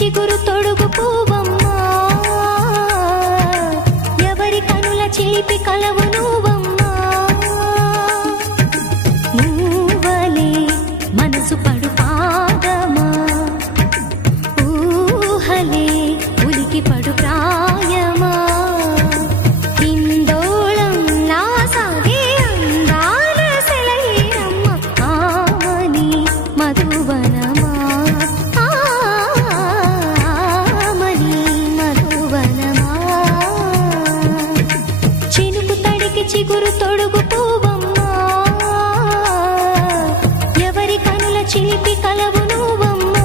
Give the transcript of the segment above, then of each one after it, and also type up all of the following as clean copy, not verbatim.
చిగురు తొడుగు పువ్వమ్మా, ఎవరి కనుల చిలిపి కలవు నువ్వమ్మా. నువ్వలే మనసు పడు పాదమా, ఊహలే ఉలికి పడు ప్రాయమా. హిందోళంలా సాగే అందాల సెలయేరమ్మ, ఆమని మధువనమా, ఆమని మధువనమా. చినుకు తడికి చిగురు తొడుగు పువ్వమ్మా, ఎవరి కనుల చిలిపి కలవు నువ్వమ్మా.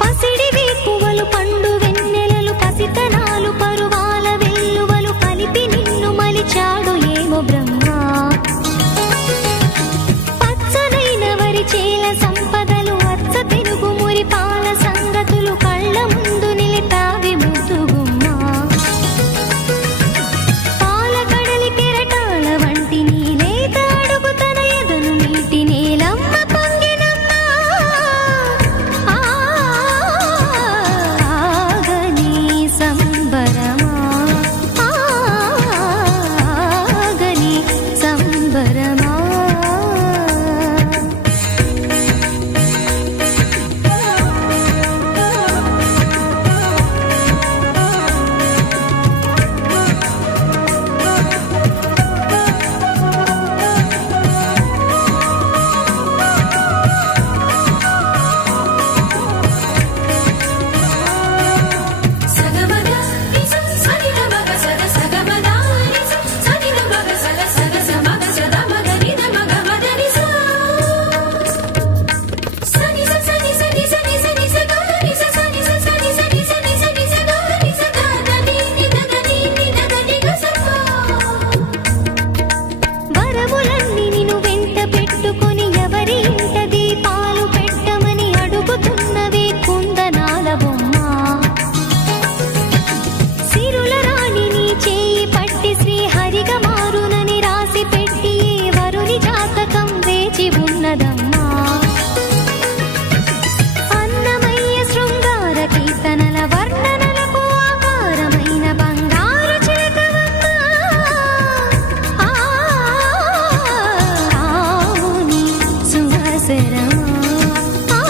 పసిడివి పువ్వులు పండు వెన్నెలలు పసితనాలు పరువాల వెల్లువలు కలిపి నిన్ను మలిచాడు ఏమో బ్రహ్మ. పచ్చనైన వరి చేల సంపదలు అచ్చ తెలుగు మురి పాల సంగతులు కళ్ళ ముందు నిలిపావి ముద్దుగుమ్మ. పాల కడలి కెరటాల వంటి నీలేత అడుగు తన ఎదను నీటి నేలమ్మ పొంగినమ్మ. ఆగని సంబరమా, ఆగని సంబరమా. వరములన్నీ నిన్ను వెంట పెట్టుకొని ఎవరి ఇంట దీపాలు పెట్టమని అడుగుతున్నవే కుందనాల బొమ్మ. సిరుల రాణి నీ చేయి పట్టి శ్రీహరిగా మారునని రాసి పెట్టి ఏ వరుని జాతకం వేచి ఉన్నదమ్మా. అన్నమయ్య శృంగార కీర్తనల వర్ణనలకు ఆకారమైన బంగారు చిలకవమ్మ. రాముని సుమసరమా,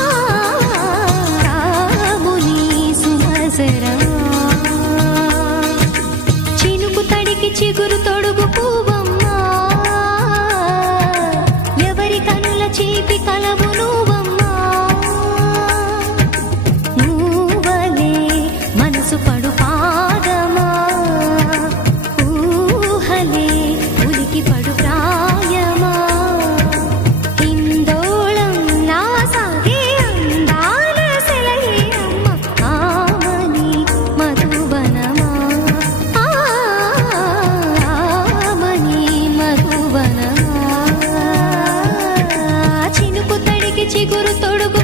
రాముని సుమసరమా. చినుకు తడికి చిగురు తొడుగు పువ్వమ్మా, ఎవరి కనుల చీపి కలవు నువ్వమ్మా. నువ్వలే మనసు పడు పాదమా, ఊహలే ఉలికి పడు ప్రాయమా. హిందోళంలా సాగే అందాల సెలయేరమ్మ, ఆమని మధువనమా, ఆమని మధువనమా. చినుకు తడికి చిగురు తొడుగు